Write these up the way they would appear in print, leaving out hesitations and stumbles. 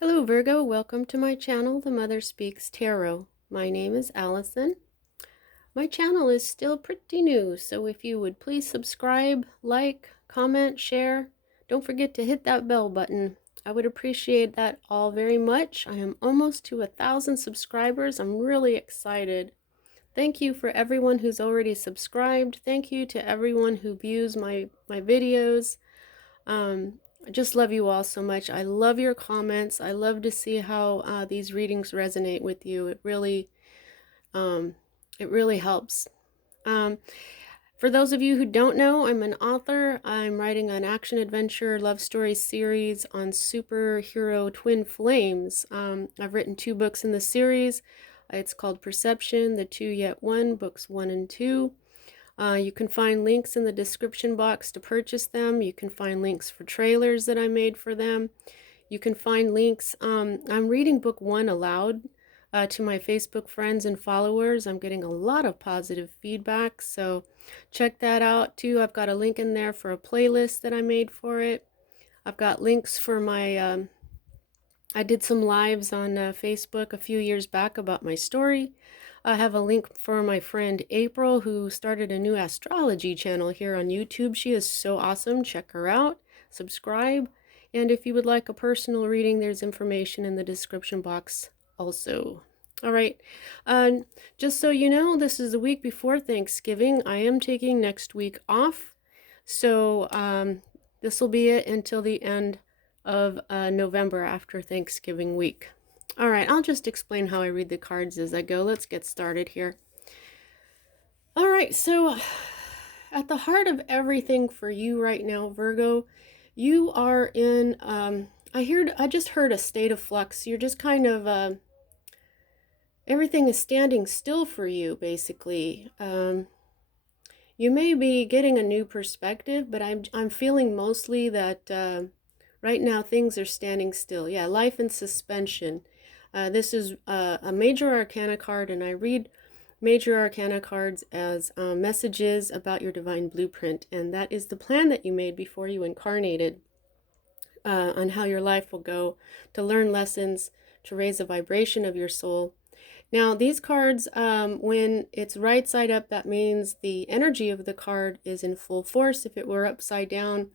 Hello Virgo, welcome to my channel, The Mother Speaks Tarot. My name is Allison. My channel is still pretty new, so if you would please subscribe, like, comment, share. Don't forget to hit that bell button. I would appreciate that all very much. I am almost to 1,000 subscribers. I'm really excited. Thank you for everyone who's already subscribed. Thank you to everyone who views my videos. I just love you all so much. I love your comments. I love to see how these readings resonate with you. Um, it really helps. Um, for those of you who don't know, I'm an author. I'm writing an action adventure love story series on superhero twin flames. I've written 2 books in the series. It's called Perception, The Two Yet One, books 1 and 2. You can find links in the description box to purchase them. You can find links for trailers that I made for them. You can find links. I'm reading book 1 aloud to my Facebook friends and followers. I'm getting a lot of positive feedback, so check that out too. I've got a link in there for a playlist that I made for it. I've got links for my I did some lives on Facebook a few years back about my story. I have a link for my friend April, who started a new astrology channel here on YouTube. She is so awesome. Check her out, subscribe, and if you would like a personal reading, there's information in the description box also. All right, just so you know, this is the week before Thanksgiving. I am taking next week off, so this will be it until the end of November after Thanksgiving week. All right, I'll just explain how I read the cards as I go. Let's get started here. All right, so at the heart of everything for you right now, Virgo, you are in, I just heard a state of flux. You're just kind of, everything is standing still for you, basically. You may be getting a new perspective, but I'm feeling mostly that right now things are standing still. Yeah, life in suspension. This is a major arcana card, and I read major arcana cards as messages about your divine blueprint, and that is the plan that you made before you incarnated on how your life will go, to learn lessons, to raise the vibration of your soul. Now, these cards, when it's right side up, that means the energy of the card is in full force. If it were upside down,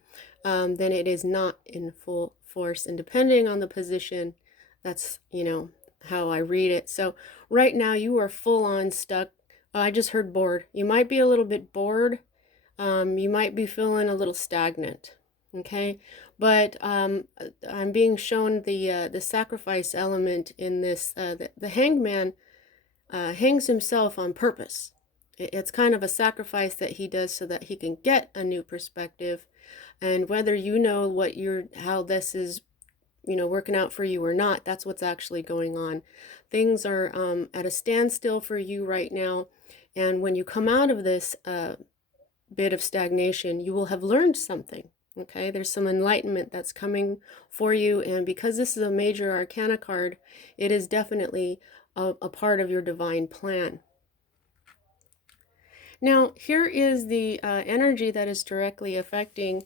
then it is not in full force. And depending on the position, that's, how I read it. So right now you are full on stuck. I just heard bored. You might be a little bit bored. You might be feeling a little stagnant. Okay, but I'm being shown the sacrifice element in this. The hanged man hangs himself on purpose. It's kind of a sacrifice that he does so that he can get a new perspective. And whether you know how this is, working out for you or not, that's what's actually going on. Things are at a standstill for you right now. And when you come out of this bit of stagnation, you will have learned something. Okay, there's some enlightenment that's coming for you, and because this is a major arcana card, it is definitely a part of your divine plan. Now, here is the energy that is directly affecting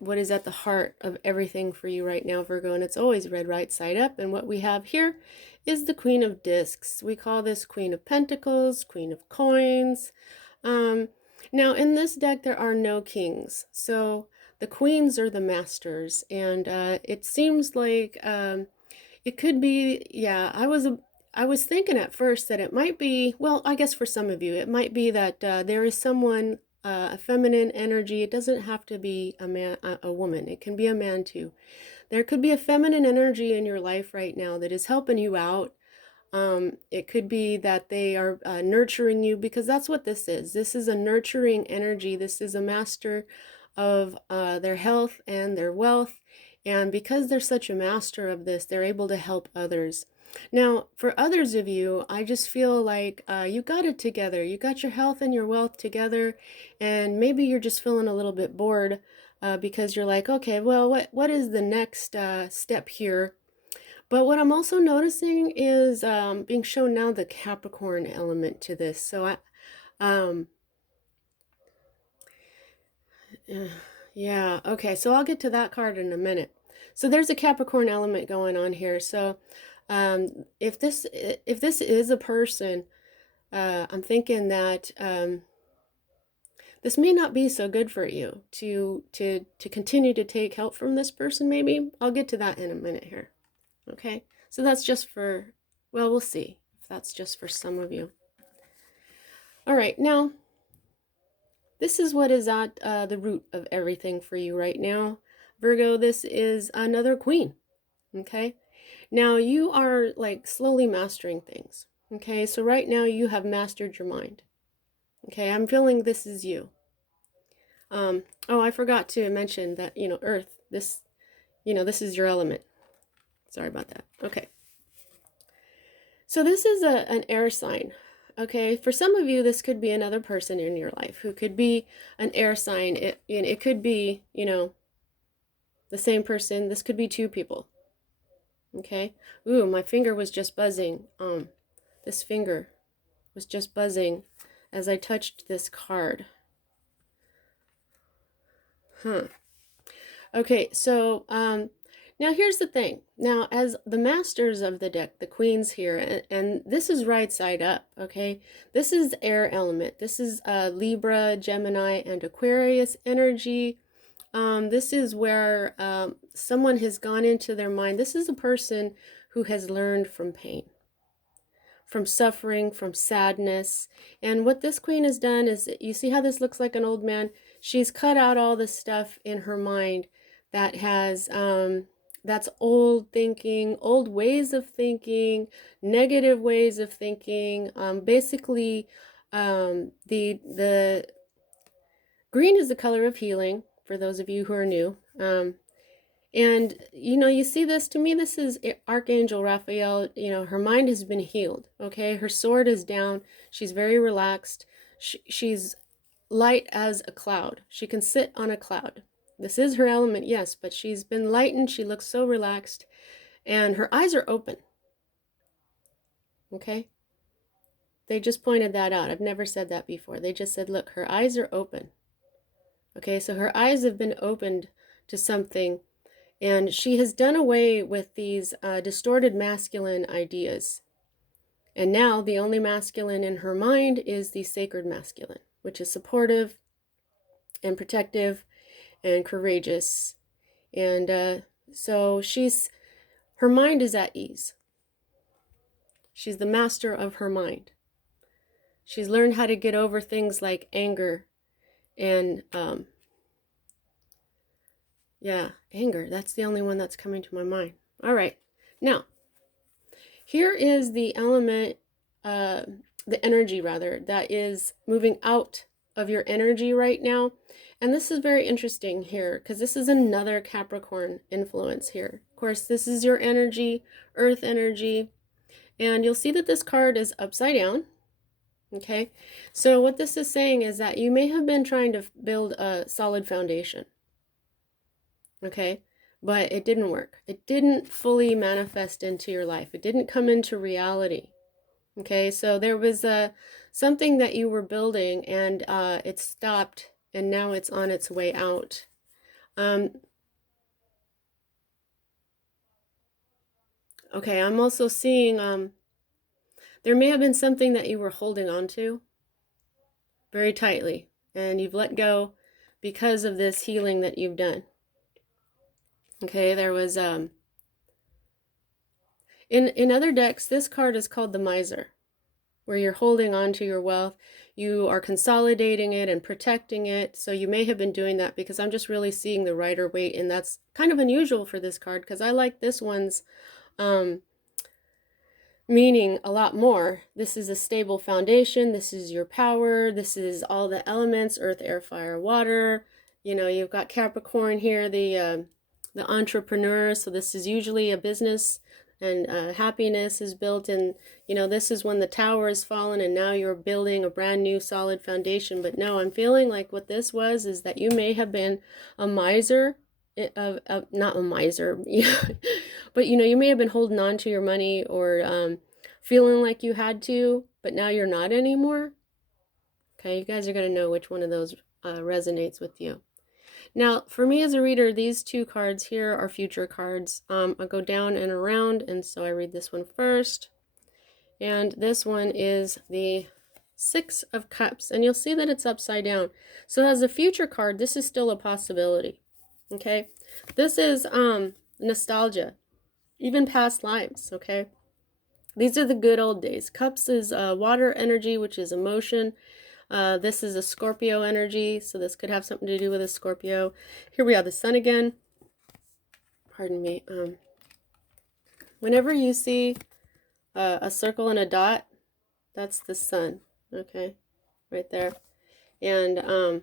what is at the heart of everything for you right now, Virgo, and it's always read right side up. And what we have here is the Queen of Discs. We call this Queen of Pentacles, Queen of Coins. Now, in this deck, there are no kings, so the queens are the masters, and it seems like it could be, yeah, I was thinking at first that it might be, well, I guess for some of you, it might be that there is someone, a feminine energy. It doesn't have to be a man, a woman. It can be a man too. There could be a feminine energy in your life right now that is helping you out. It could be that they are nurturing you, because that's what this is. This is a nurturing energy. This is a master of their health and their wealth. And because they're such a master of this, they're able to help others. Now, for others of you, I just feel like you got it together. You got your health and your wealth together, and maybe you're just feeling a little bit bored because you're like, okay, well, what is the next step here? But what I'm also noticing is being shown now the Capricorn element to this. So yeah, okay, so I'll get to that card in a minute. So there's a Capricorn element going on here. So if this is a person, I'm thinking that this may not be so good for you to continue to take help from this person. Maybe I'll get to that in a minute here. Okay, so that's just for, well, we'll see if that's just for some of you. All right, now this is what is at the root of everything for you right now, Virgo. This is another queen. Okay, now you are like slowly mastering things. Okay, so right now you have mastered your mind. Okay, I'm feeling this is you. Oh, I forgot to mention that, Earth, this is your element. Sorry about that. Okay. So this is an air sign. Okay, for some of you, this could be another person in your life who could be an air sign. It could be, the same person. This could be two people. Okay. Ooh, my finger was just buzzing. This finger was just buzzing as I touched this card. Huh. Okay, so now here's the thing. Now, as the masters of the deck, the queens here, and this is right side up, okay? This is air element. This is Libra, Gemini, and Aquarius energy. This is where someone has gone into their mind. This is a person who has learned from pain, from suffering, from sadness. And what this queen has done is, you see how this looks like an old man? She's cut out all the stuff in her mind that has that's old thinking, old ways of thinking, negative ways of thinking. Basically, the green is the color of healing for those of you who are new. And you see this, to me, this is Archangel Raphael. Her mind has been healed. Okay, her sword is down. She's very relaxed. She's light as a cloud. She can sit on a cloud. This is her element, yes, but she's been lightened. She looks so relaxed, and her eyes are open. Okay? They just pointed that out. I've never said that before. They just said, look, her eyes are open. Okay, so her eyes have been opened to something, and she has done away with these distorted masculine ideas. And now the only masculine in her mind is the sacred masculine, which is supportive and protective and courageous. And so her mind is at ease. She's the master of her mind. She's learned how to get over things like anger and anger. That's the only one that's coming to my mind. All right. Now, here is the element, the energy rather, that is moving out of your energy right now. And this is very interesting here because this is another Capricorn influence here. Of course, this is your energy, earth energy, and you'll see that this card is upside down. Okay, so what this is saying is that you may have been trying to build a solid foundation. Okay, but it didn't work. It didn't fully manifest into your life. It didn't come into reality. Okay, so there was something that you were building, and it stopped, and now it's on its way out. Okay, I'm also seeing there may have been something that you were holding on to very tightly, and you've let go because of this healing that you've done. Okay, there was in other decks, this card is called the Miser, where you're holding on to your wealth. You are consolidating it and protecting it. So you may have been doing that, because I'm just really seeing the Rider-Waite, and that's kind of unusual for this card because I like this one's meaning a lot more. This is a stable foundation. This is your power. This is all the elements: earth, air, fire, water. You've got Capricorn here, the entrepreneur. So this is usually a business, and happiness is built in. This is when the tower has fallen and now you're building a brand new solid foundation. But no, I'm feeling like what this was is that you may have been a miser, not a miser, but you may have been holding on to your money, or feeling like you had to, but now you're not anymore. Okay, you guys are going to know which one of those resonates with you. Now, for me as a reader, these two cards here are future cards. I'll go down and around, and so I read this one first. And this one is the Six of Cups, and you'll see that it's upside down. So as a future card, this is still a possibility. Okay, this is nostalgia, even past lives. Okay, these are the good old days. Cups is water energy, which is emotion. This is a Scorpio energy, so this could have something to do with a Scorpio. Here we are, the sun again. Pardon me. Whenever you see a circle and a dot, that's the sun. Okay, right there. And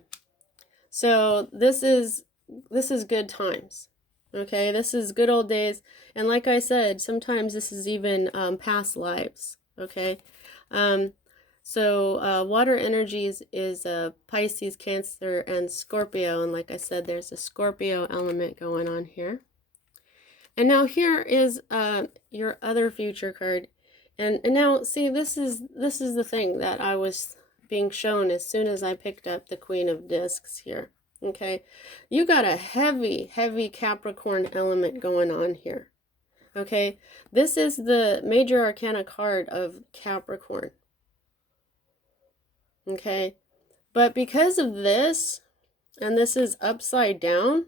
so this is good times. Okay, this is good old days, and like I said, sometimes this is even past lives. Okay, so water energies is Pisces, Cancer, and Scorpio, and like I said, there's a Scorpio element going on here. And now here is your other future card, and now see, this is the thing that I was being shown as soon as I picked up the Queen of Discs here. Okay, you got a heavy Capricorn element going on here. Okay, this is the major arcana card of Capricorn. Okay, but because of this, and this is upside down,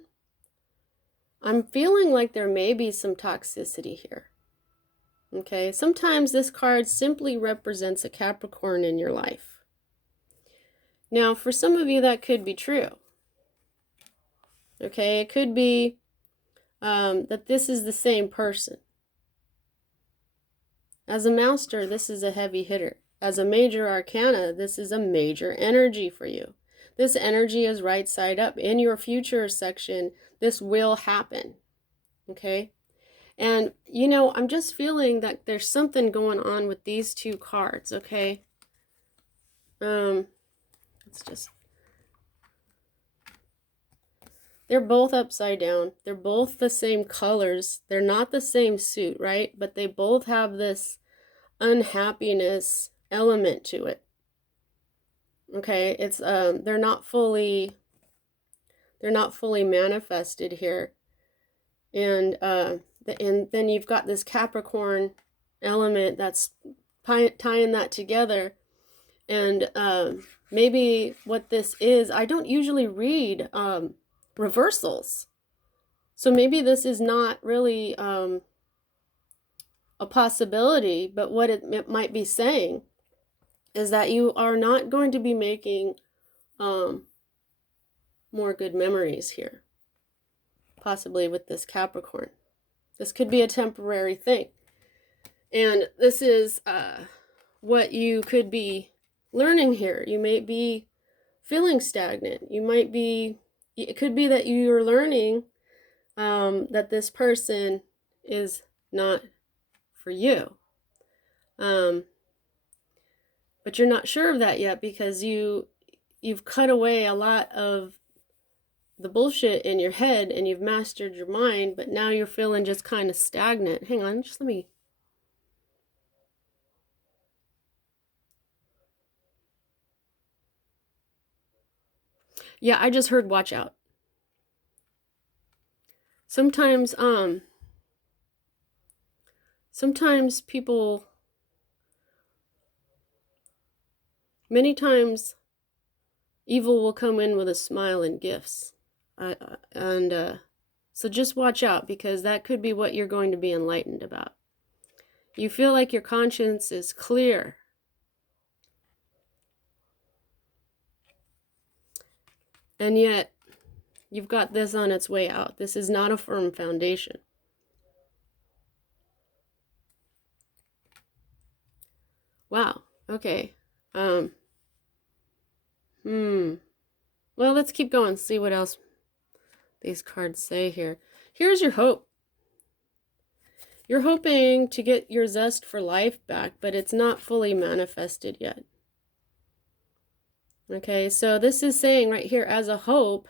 I'm feeling like there may be some toxicity here. Okay, sometimes this card simply represents a Capricorn in your life. Now, for some of you, that could be true. Okay, it could be that this is the same person. As a master, this is a heavy hitter. As a major arcana, this is a major energy for you. This energy is right side up. In your future section, this will happen. Okay? And, you know, I'm just feeling that there's something going on with these two cards, okay? Let's just... They're both upside down. They're both the same colors. They're not the same suit, right? But they both have this unhappiness element to it. Okay, it's they're not fully manifested here. And then you've got this Capricorn element that's tying that together. And maybe what this is, I don't usually read reversals. So maybe this is not really a possibility, but what it might be saying is that you are not going to be making more good memories here, possibly with this Capricorn. This could be a temporary thing. And this is what you could be learning here. You may be feeling stagnant. You might be, it could be that you're learning that this person is not for you. But you're not sure of that yet because you've cut away a lot of the bullshit in your head and you've mastered your mind, but now you're feeling just kind of stagnant. Hang on, just let me... Yeah, I just heard watch out. Sometimes people, many times evil will come in with a smile and gifts. So just watch out, because that could be what you're going to be enlightened about. You feel like your conscience is clear. And yet, you've got this on its way out. This is not a firm foundation. Wow. Okay. Well, let's keep going. See what else these cards say here. Here's your hope. You're hoping to get your zest for life back, but it's not fully manifested yet. Okay, so this is saying right here, as a hope,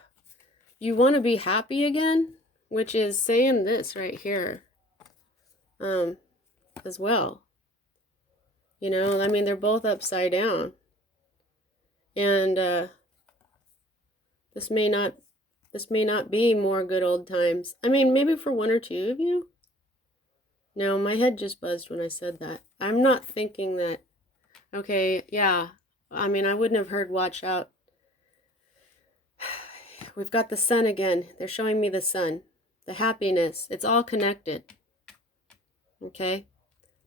you want to be happy again, which is saying this right here as well. You know, I mean, they're both upside down. And this may not This may not be more good old times. I mean, maybe for one or two of you. No, my head just buzzed when I said that. I'm not thinking that. Okay, yeah. I mean, I wouldn't have heard watch out. We've got the sun again. They're showing me the sun. The happiness. It's all connected. Okay?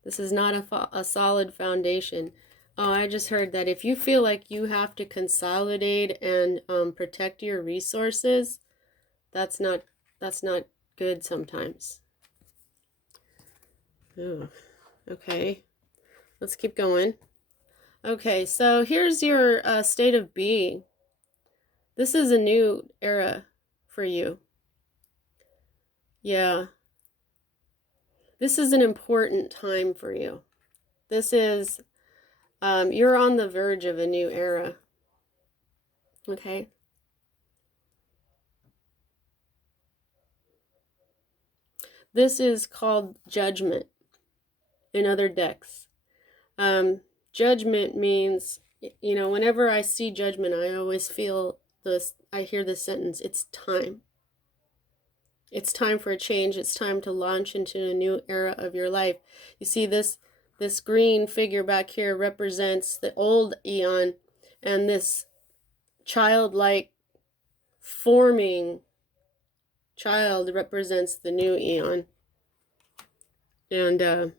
This is not a solid foundation. Oh, I just heard that if you feel like you have to consolidate and protect your resources, that's not good sometimes. Oh, okay. Let's keep going. Okay, so here's your state of being. This is a new era for you. Yeah. This is an important time for you. This is, you're on the verge of a new era. Okay? This is called judgment in other decks. Judgment means, you know, whenever I see judgment, I always feel this, I hear this sentence, it's time. It's time for a change. It's time to launch into a new era of your life. You see this green figure back here represents the old eon, and this childlike forming child represents the new eon. And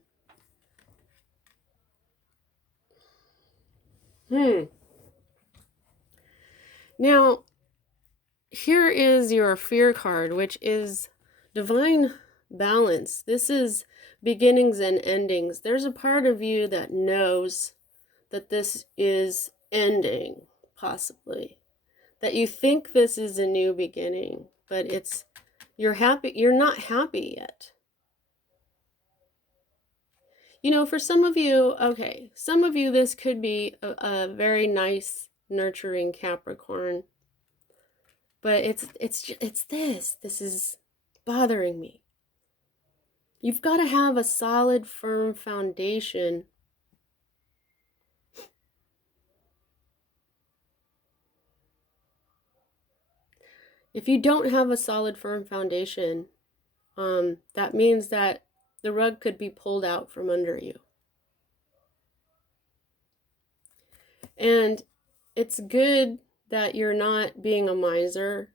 now here is your fear card, which is divine balance. This is beginnings and endings. There's a part of you that knows that this is ending, possibly. That you think this is a new beginning, but you're not happy yet. You know, for some of you, okay, some of you, this could be a very nice, nurturing Capricorn. But this is bothering me. You've got to have a solid, firm foundation. If you don't have a solid, firm foundation, that means that the rug could be pulled out from under you. And it's good that you're not being a miser.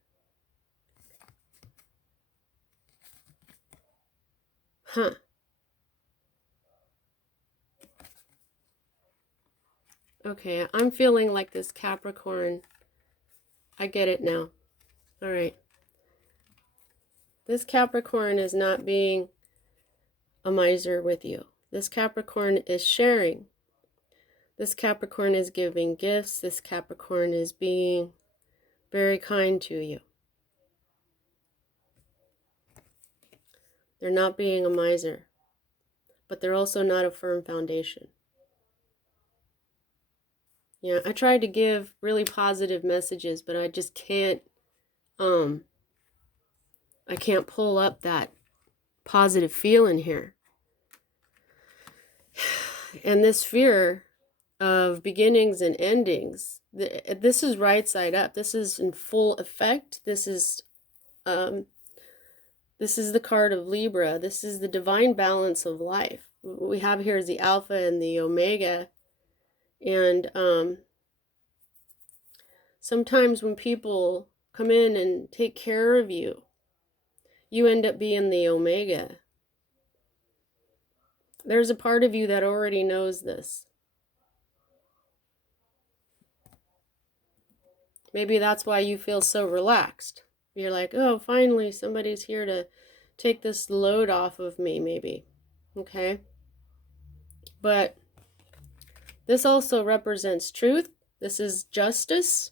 Huh. Okay, I'm feeling like this Capricorn. I get it now. All right. This Capricorn is not being a miser with you. This Capricorn is sharing. This Capricorn is giving gifts. This Capricorn is being very kind to you. They're not being a miser, but they're also not a firm foundation. Yeah, I tried to give really positive messages, but I just can't, I can't pull up that positive feeling here. And this fear of beginnings and endings, this is right side up. This is in full effect. This is the card of Libra. This is the divine balance of life. What we have here is the Alpha and the Omega. And sometimes when people come in and take care of you, you end up being the Omega. There's a part of you that already knows this. Maybe that's why you feel so relaxed. You're like, oh, finally somebody's here to take this load off of me, maybe. Okay? But this also represents truth. This is justice.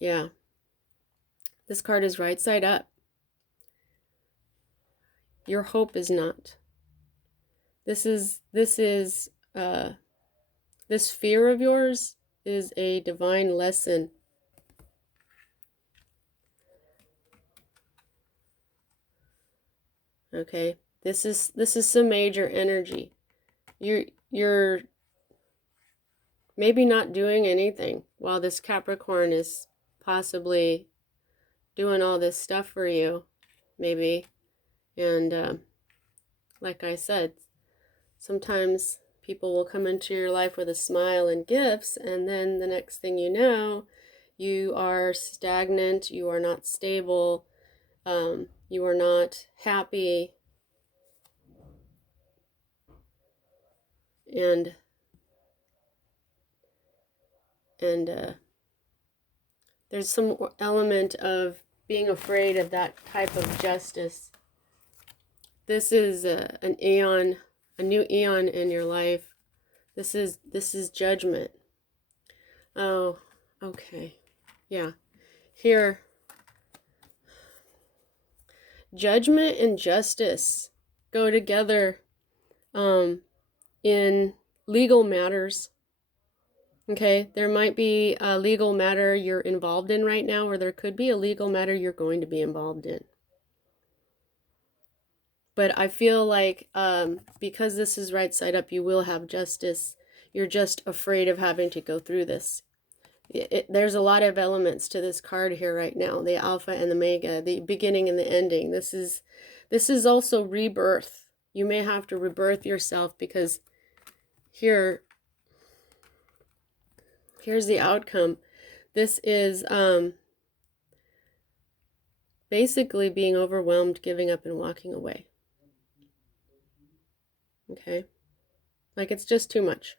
Yeah. This card is right side up. Your hope is not. This fear of yours is a divine lesson. Okay, this is some major energy. You're maybe not doing anything while this Capricorn is possibly doing all this stuff for you, maybe. And like I said, sometimes people will come into your life with a smile and gifts, and then the next thing you know, you are stagnant, you are not stable, you are not happy, and there's some element of being afraid of that type of justice. This is an eon, a new eon in your life. This is judgment. Oh, okay. Yeah. Here, judgment and justice go together in legal matters. Okay, there might be a legal matter you're involved in right now, or there could be a legal matter you're going to be involved in. But I feel like because this is right side up, you will have justice. You're just afraid of having to go through this. There's a lot of elements to this card here right now, the alpha and the omega, the beginning and the ending. This is also rebirth. You may have to rebirth yourself, because here's the outcome. This is basically being overwhelmed, giving up, and walking away. Okay? Like, it's just too much.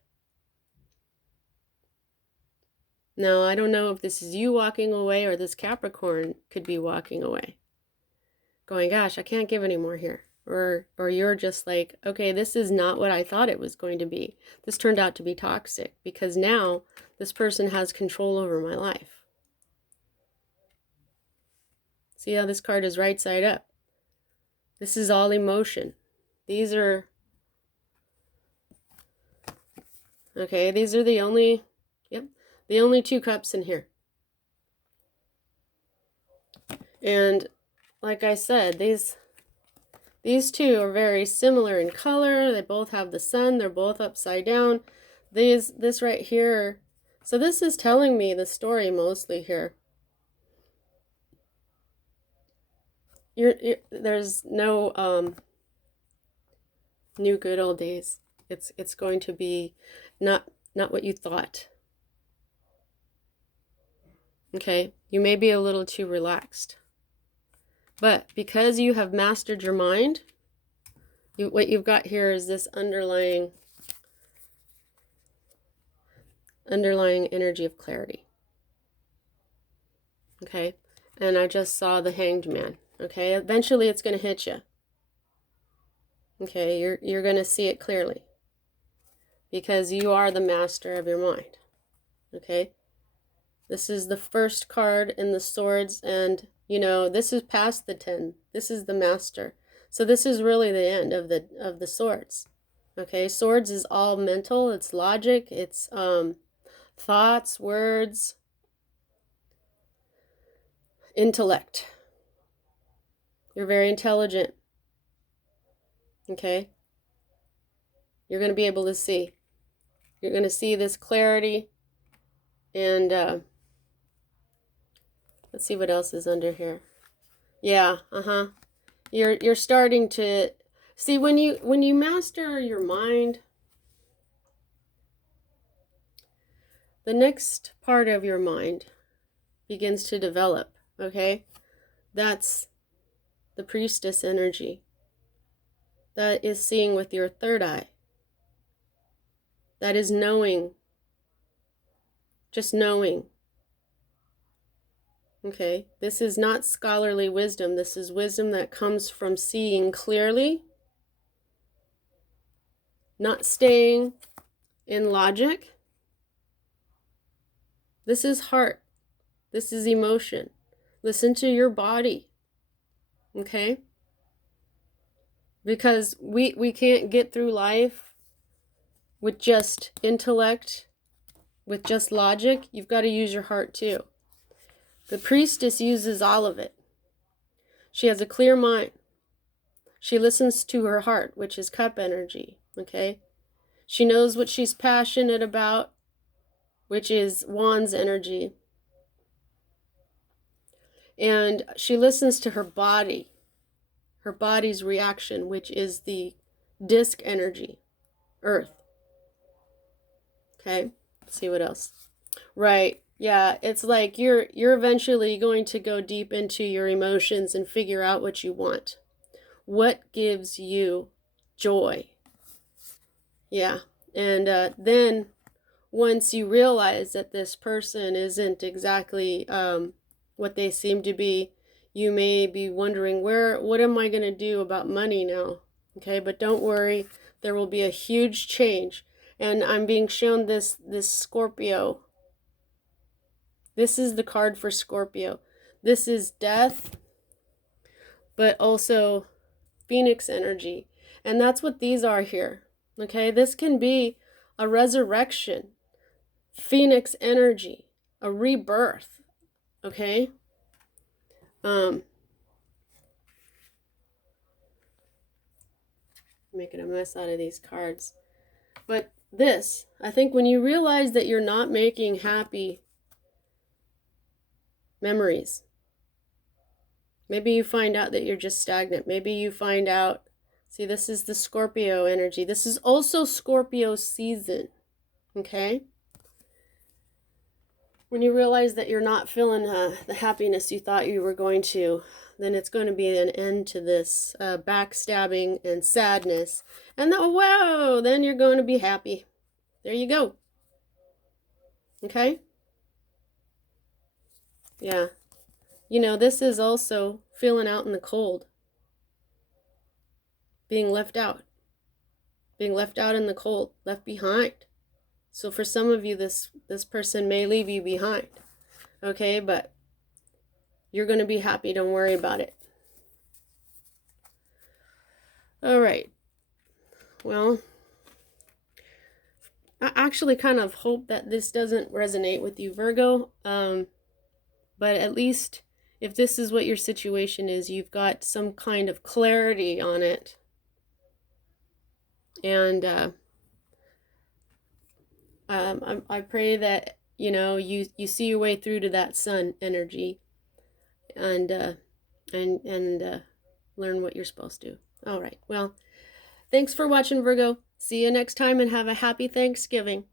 Now, I don't know if this is you walking away, or this Capricorn could be walking away, going, gosh, I can't give anymore here. Or you're just like, okay, this is not what I thought it was going to be. This turned out to be toxic, because now this person has control over my life. See how this card is right side up? This is all emotion. These are, okay, these are the only, yep, the only two cups in here. And like I said, these two are very similar in color. They both have the sun. They're both upside down. This right here. So this is telling me the story mostly here. There's no new good old days. It's going to be not what you thought. Okay, you may be a little too relaxed. But because you have mastered your mind, what you've got here is this underlying energy of clarity. Okay, and I just saw the Hanged Man. Okay, eventually it's going to hit you. Okay, you're going to see it clearly, because you are the master of your mind. Okay, this is the first card in the swords, and you know, this is past the 10. This is the master. So this is really the end of the swords. Okay, swords is all mental. It's logic. It's thoughts, words, intellect. You're very intelligent. Okay, you're going to be able to see. You're going to see this clarity, and let's see what else is under here. Yeah, You're starting to see, when you master your mind, the next part of your mind begins to develop. Okay, that's the priestess energy. That is seeing with your third eye. That is knowing. Just knowing. Okay, this is not scholarly wisdom. This is wisdom that comes from seeing clearly, not staying in logic. This is heart. This is emotion. Listen to your body. Okay? Because we can't get through life with just intellect, with just logic. You've got to use your heart too. The priestess uses all of it. She has a clear mind. She listens to her heart, which is cup energy, okay? She knows what she's passionate about. which is Wands energy. And she listens to her body's reaction, which is the disc energy, Earth. Okay, let's see what else. Right, yeah, it's like you're eventually going to go deep into your emotions and figure out what you want. What gives you joy? Yeah, and then once you realize that this person isn't exactly what they seem to be, you may be wondering, what am I going to do about money now? Okay, but don't worry, there will be a huge change. And I'm being shown this Scorpio. This is the card for Scorpio. This is death, but also Phoenix energy. And that's what these are here. Okay, this can be a resurrection, Phoenix energy, a rebirth. Okay, making a mess out of these cards. But this, I think when you realize that you're not making happy memories, maybe you find out that you're just stagnant. Maybe you find out, see, this is the Scorpio energy. This is also Scorpio season. Okay? When you realize that you're not feeling the happiness you thought you were going to, then it's going to be an end to this backstabbing and sadness. And then, whoa, then you're going to be happy. There you go. Okay? Yeah. You know, this is also feeling out in the cold. Being left out. Being left out in the cold. Left behind. So for some of you, this person may leave you behind. Okay, but you're going to be happy. Don't worry about it. All right. Well, I actually kind of hope that this doesn't resonate with you, Virgo. But at least if this is what your situation is, you've got some kind of clarity on it. And I pray that, you know, you see your way through to that sun energy and learn what you're supposed to. All right. Well, thanks for watching, Virgo. See you next time and have a happy Thanksgiving.